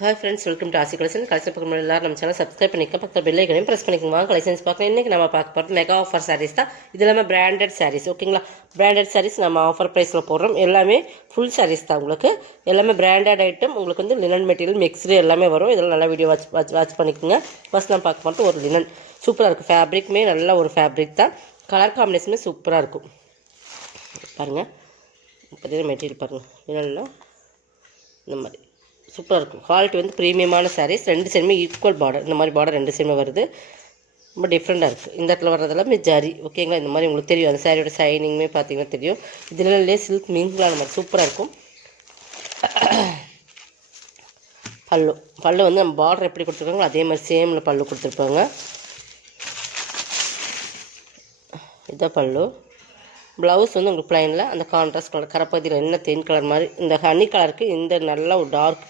Hi friends, welcome to Asi Collection. Collection பார்க்கும்போது எல்லாரும் நம்ம சேனல் சப்ஸ்கிரைப் பண்ணிக்கோங்க. பக்கத்தில் பெல் ஐக்கனையும் ப்ரெஸ் பண்ணிக்கோங்க. கலெக்ஷன்ஸ் பார்க்கலாம். இன்றைக்கி நம்ம பார்க்க போகிறது மெகா ஆஃபர் சாரீஸ் தான். இது எல்லாமே பிராண்டட் சாரீஸ், ஓகேங்களா? பிராண்டட் சாரீஸ் நம்ம ஆஃபர் ப்ரைஸில் போடுறோம். எல்லாமே ஃபுல் சாரீஸ் தான் உங்களுக்கு. எல்லாமே பிராண்டட் ஐட்டம். உங்களுக்கு வந்து லினன் மெட்டீரியல் மிக்ஸ்டு எல்லாமே வரும். இதெல்லாம் நல்லா வீடியோ வாட்ச் பண்ணிக்கோங்க. ஃபர்ஸ்ட் நான் பார்க்க போகிறது ஒரு லினன் சூப்பராக இருக்குது. ஃபேப்ரிக்குமே நல்ல ஒரு ஃபேப்ரிக் தான். கலர் காம்பினேஷனுமே சூப்பராக இருக்கும். பாருங்கள், பார்த்தீங்கன்னா மெட்டீரியல் பாருங்கள், லினனில் இந்த மாதிரி சூப்பராக இருக்கும். குவாலிட்டி வந்து ப்ரீமியமான சாரீஸ். ரெண்டு சைடுமே ஈக்குவல் பார்டர், இந்த மாதிரி பார்டர் ரெண்டு சைடுமே வருது. ரொம்ப டிஃப்ரெண்ட்டாக இருக்குது. இந்த இடத்துல வர்றதெல்லாமே ஜரி, ஓகேங்களா? இந்த மாதிரி உங்களுக்கு தெரியும், அந்த சாரியோட ஷைனிங்குமே பார்த்தீங்கன்னா தெரியும். இதுலேயே சில்க் மிங்கிளான மாதிரி சூப்பராக இருக்கும். பல்லு வந்து நம்ம பார்டர் எப்படி கொடுத்துருக்காங்களோ அதே மாதிரி சேமில் பல்லு கொடுத்துருப்பாங்க. இதுதான் பல்லு. ப்ளவுஸ் வந்து உங்களுக்கு ப்ளைனில் அந்த கான்ட்ராஸ்ட் கலர் கரப்பகுதியில் என்ன தேன் கலர் மாதிரி இந்த ஹனி கலருக்கு இந்த நல்ல ஒரு டார்க்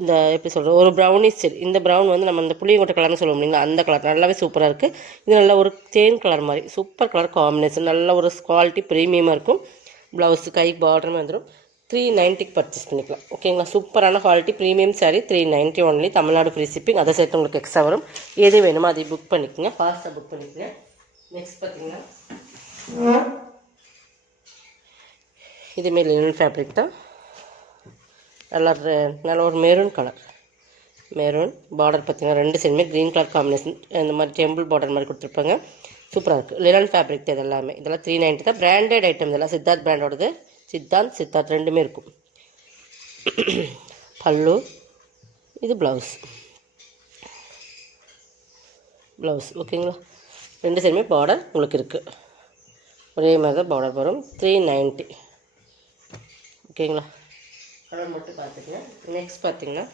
இந்த எப்படி சொல்கிறது, ஒரு ப்ரௌனிஷ் ஷேட். இந்த ப்ரௌன் வந்து நம்ம இந்த புளியங்கொட்டை கலர்னு சொல்லுவோம் இல்லைங்களா, அந்த கலர் நல்லாவே சூப்பராக இருக்குது. இது நல்ல ஒரு தேன் கலர் மாதிரி சூப்பர் கலர் காம்பினேஷன். நல்ல ஒரு குவாலிட்டி ப்ரீமியமாக இருக்கும். ப்ளவுஸு கை பார்டருமே வந்துடும். 390 பர்ச்சேஸ் பண்ணிக்கலாம், ஓகேங்களா? சூப்பரான quality premium sari. 390 only. Tamil Nadu free shipping. அதை சேர்த்து உங்களுக்கு எக்ஸ்ட்ரா வரும். எது வேணுமோ அதை புக் பண்ணிக்கோங்க, ஃபாஸ்ட்டாக புக் பண்ணிக்கோங்க. நெக்ஸ்ட் பார்த்தீங்கன்னா இதுமாரி லினன் ஃபேப்ரிக் தான். நல்ல ஒரு மெரூன் கலர். மெரூன் பார்டர் பார்த்திங்கன்னா ரெண்டு சைடுமே க்ரீன் கலர் காம்பினேஷன். இந்த மாதிரி டெம்பிள் பார்டர் மாதிரி கொடுத்துருப்பாங்க. சூப்பராக இருக்குது. லினன் ஃபேப்ரிக் இது எல்லாமே. இதெல்லாம் 390 தான். பிராண்டட் ஐட்டம் இதெல்லாம். சித்தார்த் பிராண்டோடது. சித்தார்த் ரெண்டுமே இருக்கும். பல்லு, இது ப்ளவுஸ், ஓகேங்களா? ரெண்டு சைடுமே பார்டர் உங்களுக்கு இருக்குது. ஒரே மாதிரி தான் பார்டர் வரும். 390, ஓகேங்களா? கலர் மட்டும் பார்த்துக்கங்க. நெக்ஸ்ட் பார்த்திங்கன்னா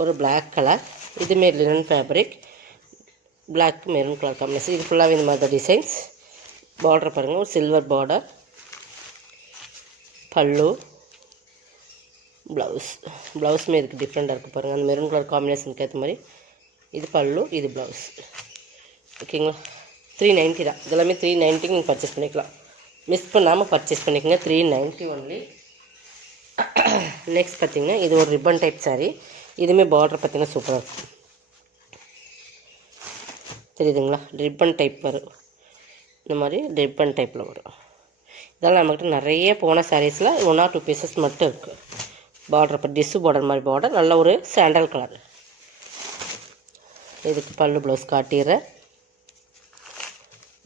ஒரு பிளாக் கலர். இதுமாரி linen fabric. Black maroon colour combination. இது ஃபுல்லாகவே இந்த மாதிரி தான் டிசைன்ஸ். பார்டர் பாருங்கள், ஒரு சில்வர் பார்டர். பல்லு, ப்ளவுஸுமே இருக்குது, டிஃப்ரெண்ட்டாக இருக்குது பாருங்கள். அந்த மெரூன் கலர் காம்பினேஷனுக்கு ஏற்ற மாதிரி. இது பல்லு, இது ப்ளவுஸ், ஓகேங்களா? 390 தான். இதெல்லாமே 390 நீங்கள் பர்ச்சேஸ் பண்ணிக்கலாம். மிஸ் பண்ணாமல் பர்ச்சேஸ் பண்ணிக்கோங்க. 390 ஒன்லி. நெக்ஸ்ட் பார்த்திங்கன்னா இது ஒரு ரிப்பன் டைப் சாரீ. இதுவுமே பார்டர் பார்த்திங்கன்னா சூப்பராக இருக்கும். தெரியுதுங்களா? ரிப்பன் டைப் வரும். இந்த மாதிரி ரிப்பன் டைப்பில் வரும். இதெல்லாம் நம்மக்கிட்ட நிறைய போன சாரீஸில் 1 or 2 பீசஸ் மட்டும் இருக்குது. பார்டர் இப்போ டிஷ்ஷு பார்டர் மாதிரி பார்டர். நல்ல ஒரு சாண்டல் கலர். இதுக்கு பல்லு ப்ளவுஸ் காட்டிடுறேன்.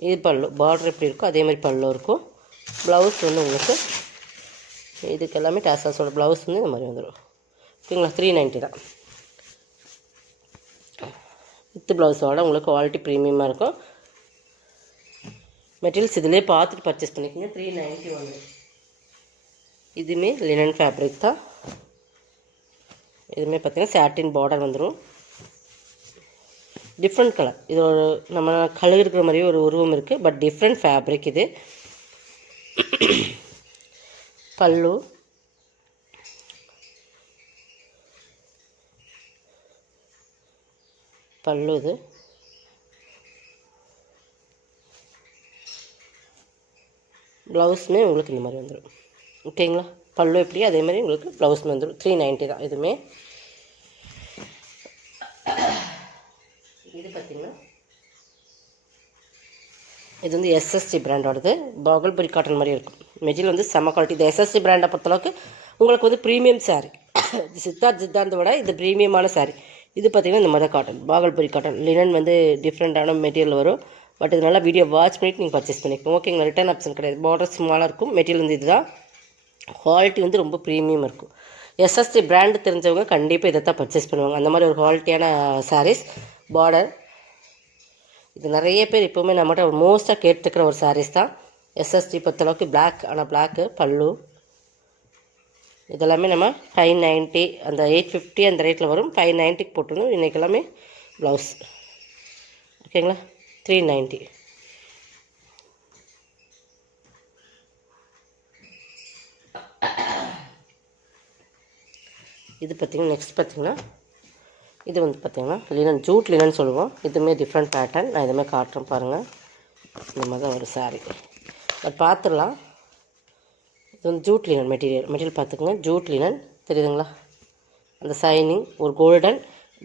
இது பல்லு. பார்டர் எப்படி இருக்கும் அதே மாதிரி பல்லு இருக்கும். ப்ளவுஸ் வந்து உங்களுக்கு இதுக்கு எல்லாமே டாசாஸோட ப்ளவுஸ் வந்து இந்த மாதிரி வந்துடும், ஓகேங்களா? 390 தான். வித் ப்ளவுஸோட உங்களுக்கு குவாலிட்டி ப்ரீமியமாக இருக்கும். மெட்டீரியல்ஸ் இதிலே பார்த்துட்டு பர்ச்சேஸ் பண்ணிக்கோங்க. 390 ஒன்று. இதுவுமே லினன் ஃபேப்ரிக் தான். இதுவுமே பார்த்திங்கன்னா சாட்டின் பார்டர் வந்துடும். Different colour. இது ஒரு நம்ம கலர் இருக்கிற மாதிரியே ஒரு உருவம் இருக்குது, பட் டிஃப்ரெண்ட் ஃபேப்ரிக் இது. பல்லு, இது ப்ளவுஸ்மே உங்களுக்கு இந்த மாதிரி வந்துடும், ஓகேங்களா? பல்லு எப்படியோ அதே மாதிரி உங்களுக்கு ப்ளவுஸ்மே வந்துடும். 390 தான். இதுவுமே இது பார்த்திங்கன்னா இது வந்து எஸ்எஸ்டி பிராண்டோடது. பாகல்புரி காட்டன் மாதிரி இருக்கும். மெட்டீரியல் வந்து செம்ம குவாலிட்டி. இது எஸ்எஸ்டி பிராண்டை பொறுத்தளவுக்கு உங்களுக்கு வந்து ப்ரீமியம் சாரீ. சித்தார்த்தை விட இது ப்ரீமியமான சாரீ. இது பார்த்திங்கன்னா இந்த மாதிரி காட்டன், பாகல்புரி காட்டன். லினன் வந்து டிஃப்ரெண்ட்டான மெட்டீரியல் வரும். பட் இது நல்லா வீடியோ வாட்ச் பண்ணிவிட்டு நீங்கள் பர்ச்சேஸ் பண்ணிக்கோங்க, ஓகேங்களா? ரிட்டர்ன் ஆப்ஷன் கிடையாது. பார்டர் ஸ்மாலாக இருக்கும். மெட்டீரியல் வந்து இதுதான். குவாலிட்டி வந்து ரொம்ப ப்ரீமியம் இருக்கும். எஸ்எஸ்டி பிராண்டு தெரிஞ்சவங்க கண்டிப்பாக இதை தான் பர்ச்சேஸ் பண்ணுவாங்க. அந்த மாதிரி ஒரு குவாலிட்டியான சாரீஸ். பார்டர் இது நிறைய பேர் எப்போவுமே நம்மகிட்ட ஒரு மோஸ்ட்டாக கேட்டுக்கிற ஒரு சாரீஸ் தான். எஸ்எஸ்டி பொறுத்தளவுக்கு பிளாக். ஆனால் பிளாக்கு பல்லு இதெல்லாமே நம்ம 590 அந்த 850 அந்த ரேட்டில் வரும். 590க்கு போட்டுருந்தோம். இன்றைக்கி எல்லாமே ப்ளவுஸ், ஓகேங்களா? 390. இது பார்த்திங்கன்னா நெக்ஸ்ட் பார்த்திங்கன்னா இது வந்து பார்த்திங்கன்னா லினன், ஜூட் லினன் சொல்லுவோம். இதுவுமே டிஃப்ரெண்ட் பேட்டர்ன். நான் இதுவுமே காட்டுறேன் பாருங்கள். இந்த மாதிரி தான் ஒரு சாரீ. பட் பார்த்துடலாம். இது வந்து ஜூட் லினன் மெட்டீரியல் பார்த்துக்கோங்க. ஜூட் லினன் தெரியுதுங்களா? அந்த சைனிங் ஒரு கோல்டன்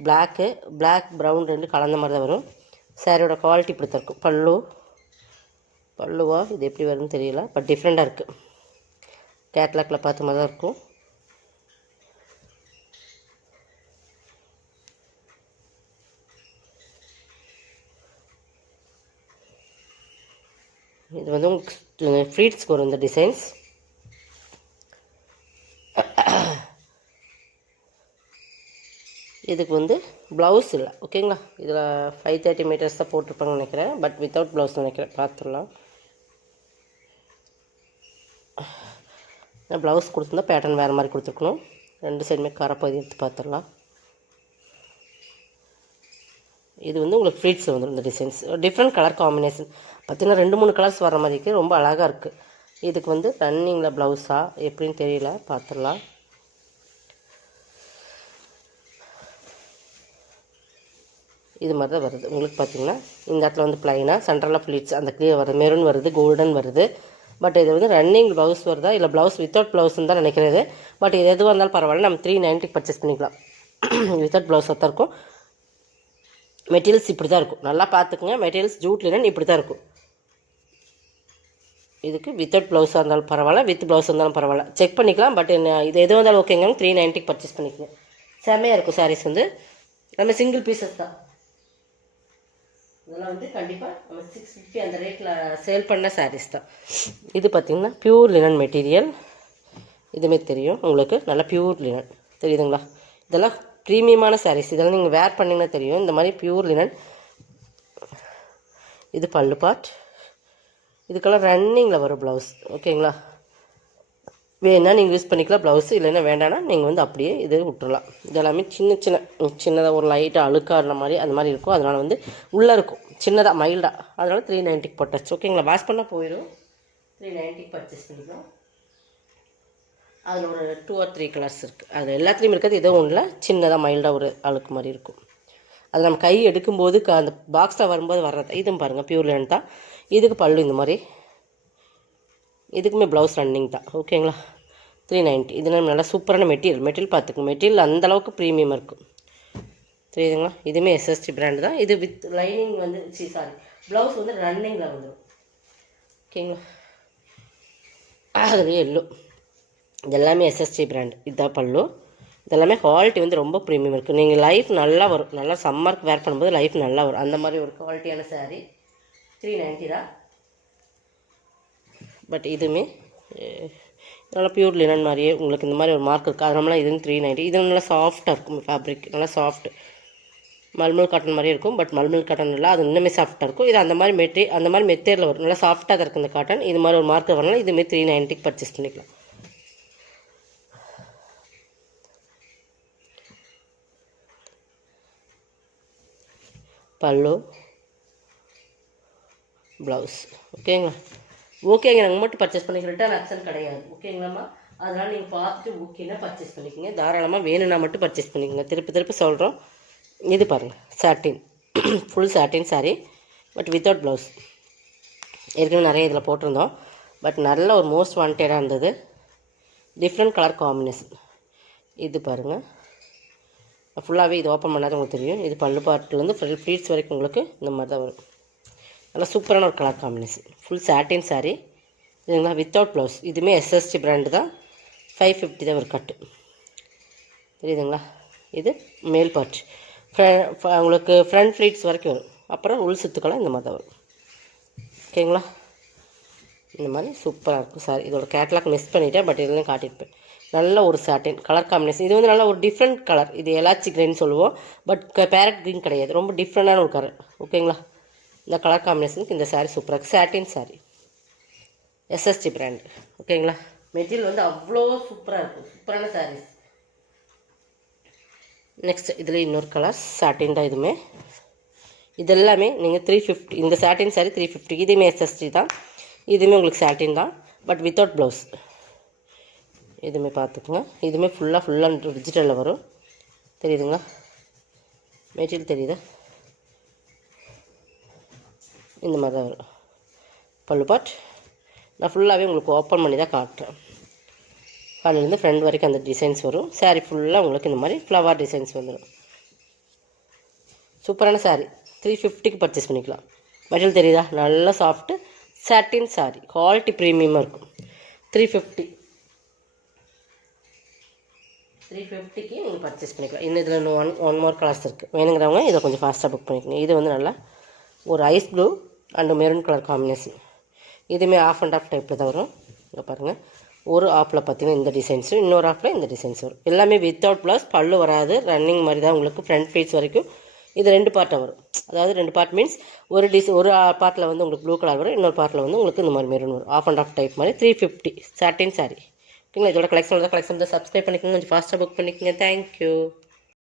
பிளாக் ப்ரௌன் ரெண்டு கலந்த மாதிரி தான் வரும். சாரியோட குவாலிட்டி இப்படி தான் இருக்கும். பல்லுவா இது எப்படி வரும்னு தெரியல, பட் டிஃப்ரெண்ட்டாக இருக்குது. கேட்லாக்கில் பார்த்த மாதிரி தான் இருக்கும். இது வந்து உங்களுக்கு ஃப்ளீட்ஸ்க்கு வரும் இந்த டிசைன்ஸ். இதுக்கு வந்து ப்ளவுஸ் இல்லை, ஓகேங்களா. இதில் 530 மீட்டர்ஸ் தான் போட்டிருப்பாங்கன்னு நினைக்கிறேன், பட் வித்தவுட் ப்ளவுஸ் நினைக்கிறேன். பார்த்துடலாம். ப்ளவுஸ் கொடுத்துருந்தா பேட்டர்ன் வேறு மாதிரி கொடுத்துருக்கணும். ரெண்டு சைடுமே கரப்பகுதி எடுத்து பார்த்துடலாம். இது வந்து உங்களுக்கு ஃப்ளீட்ஸில் வந்துடும் இந்த டிசைன்ஸ். டிஃப்ரெண்ட் கலர் காம்பினேஷன் பார்த்திங்கன்னா 2-3 கலர்ஸ் வர மாதிரி இருக்குது. ரொம்ப அழகாக இருக்குது. இதுக்கு வந்து ரன்னிங்கில் ப்ளவுஸா எப்படின்னு தெரியல, பார்த்துடலாம். இது மாதிரி தான் வருது உங்களுக்கு. பார்த்திங்கன்னா இந்த இடத்துல வந்து ப்ளைனாக சென்ட்ரலாக ஃப்ளீட்ஸ் அந்த கிளியர் வருது, மெரூன் வருது, கோல்டன் வருது. பட் இது வந்து ரன்னிங் ப்ளவுஸ் வருதா இல்லை ப்ளவுஸ் வித்தவுட் ப்ளவுஸ்ன்னு தான் நினைக்கிறது. பட் இது எதுவாக இருந்தாலும் பரவாயில்ல, நம்ம 390 பர்ச்சேஸ் பண்ணிக்கலாம். வித்தவுட் ப்ளவுஸாக தான் இருக்கும். மெட்டீரியல்ஸ் இப்படி தான் இருக்கும், நல்லா பார்த்துக்குங்க. மெட்டீரியல்ஸ் ஜூட் லினன் இப்படி தான் இருக்கும். இதுக்கு வித்தவுட் ப்ளவுஸாக இருந்தாலும் பரவாயில்ல, வித் ப்ளவுஸ் இருந்தாலும் பரவாயில்ல, செக் பண்ணிக்கலாம். பட் இது எது வந்தாலும் ஓகேங்க. 390 பர்ச்சேஸ் பண்ணிக்கோங்க. செம்மையாக இருக்கும் சாரீஸ் வந்து. நம்ம சிங்கிள் பீசஸ் தான் இதெல்லாம் வந்து கண்டிப்பாக நம்ம 650 அந்த ரேட்டில் சேல் பண்ண சாரீஸ் தான். இது பார்த்திங்கன்னா பியூர் லினன் மெட்டீரியல். இதுமாரி தெரியும் உங்களுக்கு, நல்லா பியூர் லினன் தெரியுதுங்களா. இதெல்லாம் ப்ரீமியமான சாரீஸ். இதெல்லாம் நீங்கள் வேர் பண்ணிங்கன்னா தெரியும். இந்த மாதிரி பியூர் லினன். இது பல்லு பார்ட். இதுக்கெல்லாம் ரன்னிங்கில் வரும் ப்ளவுஸ், ஓகேங்களா. வேணா நீங்கள் யூஸ் பண்ணிக்கலாம் ப்ளவுஸு, இல்லைன்னா வேண்டாம்னா நீங்கள் வந்து அப்படியே இது விட்டுறலாம். இதெல்லாமே சின்னதாக ஒரு லைட்டாக அழுக்காடுற மாதிரி அந்த மாதிரி இருக்கும். அதனால் வந்து உள்ளே இருக்கும் சின்னதாக மைல்டாக, அதனால் 390 போட்டாச்சு, ஓகேங்களா. வாஷ் பண்ணால் போயிடும். 390 பர்ச்சேஸ் பண்ணிக்கலாம். அதில் ஒரு 2 or 3 கலர்ஸ் இருக்குது. அது எல்லாத்துலேயும் இருக்கிறது ஏதோ ஒன்றில் சின்னதாக மைல்டாக ஒரு அழுக்கு மாதிரி இருக்கும். அது நம்ம கை எடுக்கும்போது அந்த பாக்ஸில் வரும்போது வர்றது. இதுவும் பாருங்கள் பியூர் லினன் தான். இதுக்கு பல்லு இந்த மாதிரி, இதுக்குமே ப்ளவுஸ் ரன்னிங் தான், ஓகேங்களா. 390. இது நம்ம நல்லா சூப்பரான மெட்டீரியல் பார்த்துக்கோங்க. மெட்டீரியல் அந்தளவுக்கு ப்ரீமியமாக இருக்கும், தெரியுதுங்களா. இதுவுமே எஸ்எஸ்டி பிராண்டு தான். இது வித் லைனிங் வந்து ப்ளவுஸ் வந்து ரன்னிங்கில் வந்துடும், ஓகேங்களா. அதுலேயே எல்லோ. இதெல்லாமே எஸ்எஸ்டி பிராண்டு. இதுதான் பல்லு. இதெல்லாமே குவாலிட்டி வந்து ரொம்ப ப்ரீமியம் இருக்குது. நீங்கள் லைஃப் நல்லா வரும், நல்லா சம்மருக்கு வேர் பண்ணும்போது லைஃப் நல்லா வரும். அந்த மாதிரி ஒரு குவாலிட்டியான சாரீ. 390 தான். பட் இதுவுமே நல்லா பியூர் லினன் மாதிரியே உங்களுக்கு இந்த மாதிரி ஒரு மார்க் இருக்குது. அது நம்மளாம் இதுவும் 390. இது நல்லா சாஃப்டாக இருக்கும் ஃபேப்ரிக், நல்லா சாஃப்ட் மல்மல் காட்டன் மாதிரியே இருக்கும். பட் மல்மல் காட்டன் இல்லை, அது இன்னுமே சாஃப்டாக இருக்கும். இது அந்த மாதிரி அந்த மாதிரி மெத்தேரில் வரும், நல்லா சாஃப்டாக தான் இருக்குது இந்த காட்டன். இது மாதிரி ஒரு மார்க் வரலாம். இதுமாரி 390 பர்ச்சேஸ் பண்ணிக்கலாம். பல்லு ப்ளவுஸ், ஓகேங்களா. ஓகேங்க, நாங்கள் மட்டும் பர்ச்சேஸ் பண்ணிக்கிறேன், ஆப்ஷன் கிடையாது, ஓகேங்களாம்மா. அதனால் நீங்கள் பார்த்துட்டு ஓகேன்னா பர்ச்சேஸ் பண்ணிக்கோங்க. தாராளமாக வேணும்னா மட்டும் பர்ச்சேஸ் பண்ணிக்கோங்க. திருப்பி சொல்கிறோம். இது பாருங்கள், satin full satin sari, but without blouse. ஏற்கனவே நிறைய இதில் போட்டிருந்தோம், பட் நல்ல ஒரு மோஸ்ட் வாண்டடாக இருந்தது. Different colour combination. இது பாருங்கள், ஃபுல்லாகவே இது ஓப்பன் பண்ணாத உங்களுக்கு தெரியும். இது பல்லு பாட்டிலேருந்து ஃப்ளீட்ஸ் வரைக்கும் உங்களுக்கு இந்த மாதிரி தான் வரும். நல்லா சூப்பரான ஒரு colour combination. Full satin sari, இதுங்களா, without blouse. இதுவுமே எஸ்எஸ்டி பிராண்டு தான். 550 தான் ஒரு கட்டு, தெரியுதுங்களா. இது மேல் பார்ட் உங்களுக்கு ஃப்ரண்ட் ஃப்ளீட்ஸ் வரைக்கும் வரும். அப்புறம் உள் சுத்துக்கெல்லாம் இந்த மாதிரி தான் வரும், ஓகேங்களா. இந்த மாதிரி சூப்பராக இருக்கும் சார். இதோட கேட்லாக் மிஸ் பண்ணிவிட்டேன், பட் இதெல்லாம் காட்டியிருப்பேன். நல்ல ஒரு சாட்டின் கலர் காம்பினேஷன். இது வந்து நல்ல ஒரு டிஃப்ரெண்ட் கலர். இது எலாச்சி கிரீன் சொல்லுவோம், பட் பேரட் க்ரீன் கிடையாது. ரொம்ப டிஃப்ரெண்டான ஒரு கலர், ஓகேங்களா. இந்த கலர் காம்பினேஷனுக்கு இந்த சாரீ சூப்பராக இருக்குது. சாட்டின் சாரீ, எஸ்எஸ்டி பிராண்டு, ஓகேங்களா. மெட்டீரியல் வந்து அவ்வளோ சூப்பராக இருக்கும், சூப்பரான சாரீஸ். நெக்ஸ்ட் இதில் இன்னொரு கலர் சாட்டின் தான். இதுவுமே இதெல்லாமே நீங்கள் 350. இந்த சாட்டின் சாரீ 350. இதுவுமே எஸ்எஸ்டி தான். இதுவுமே உங்களுக்கு சாட்டின் தான், பட் வித்தவுட் ப்ளவுஸ். இதுவுமே பார்த்துக்குங்க. இதுவுமே ஃபுல்லாக டிஜிட்டலில் வரும், தெரியுதுங்களா. மெட்டீரியல் தெரியுதா, இந்த மாதிரி தான் வரும் பல்லு பார்ட். நான் ஃபுல்லாகவே உங்களுக்கு ஓப்பன் பண்ணி தான் காட்டுறேன். காலையிலேருந்து ஃப்ரண்ட் வரைக்கும் அந்த டிசைன்ஸ் வரும். சாரீ ஃபுல்லாக உங்களுக்கு இந்த மாதிரி ஃப்ளவர் டிசைன்ஸ் வந்துடும். சூப்பரான சாரீ 350க்கு பர்ச்சேஸ் பண்ணிக்கலாம். மெட்டீரியல் தெரியுதா? நல்லா சாஃப்ட்டு சாட்டின் சாரீ, குவாலிட்டி ப்ரீமியமாக இருக்கும். 350க்கு நீங்கள் பர்ச்சேஸ் பண்ணிக்கலாம். இன்னும் இதில் ஒன் மோர் கலர்ஸ் இருக்குது. வேணுங்கிறவங்க இதை கொஞ்சம் ஃபாஸ்ட்டாக புக் பண்ணிக்கோங்க. இது வந்து நல்லா ஒரு ice blue and maroon colour combination. இதுவுமே ஆஃப் அண்ட் ஆஃப் டைப்பில் தான் வரும். இங்கே பாருங்கள், ஒரு ஆஃபில் பார்த்தீங்கன்னா இந்த டிசைன்ஸும், இன்னொரு ஆஃபில் இந்த டிசைன்ஸ் வரும். எல்லாமே வித்தவுட் ப்ளவுஸ், பல்லு வராது, ரன்னிங் மாதிரி தான் உங்களுக்கு ஃப்ரண்ட் ஃபீட்ஸ் வரைக்கும். இது 2 பார்ட்டாக வரும். அதாவது 2 பார்ட் மீன்ஸ் ஒரு பார்ட்டில் வந்து உங்களுக்கு ப்ளூ கலர் வரும், இன்னொரு பார்ட்டில் வந்து உங்களுக்கு இந்த மாதிரி மெரூன் வரும். ஆஃப் அண்ட் ஆஃப் டைப் மாதிரி 350 சாட்டின் சாரீ. ஓகேங்களா? இதோட கலெக்ஷன் தான் சப்ஸ்கிரைப் பண்ணிக்கோங்க, கொஞ்சம் ஃபாஸ்ட்டாக புக் பண்ணிக்கோங்க. தேங்க்யூ.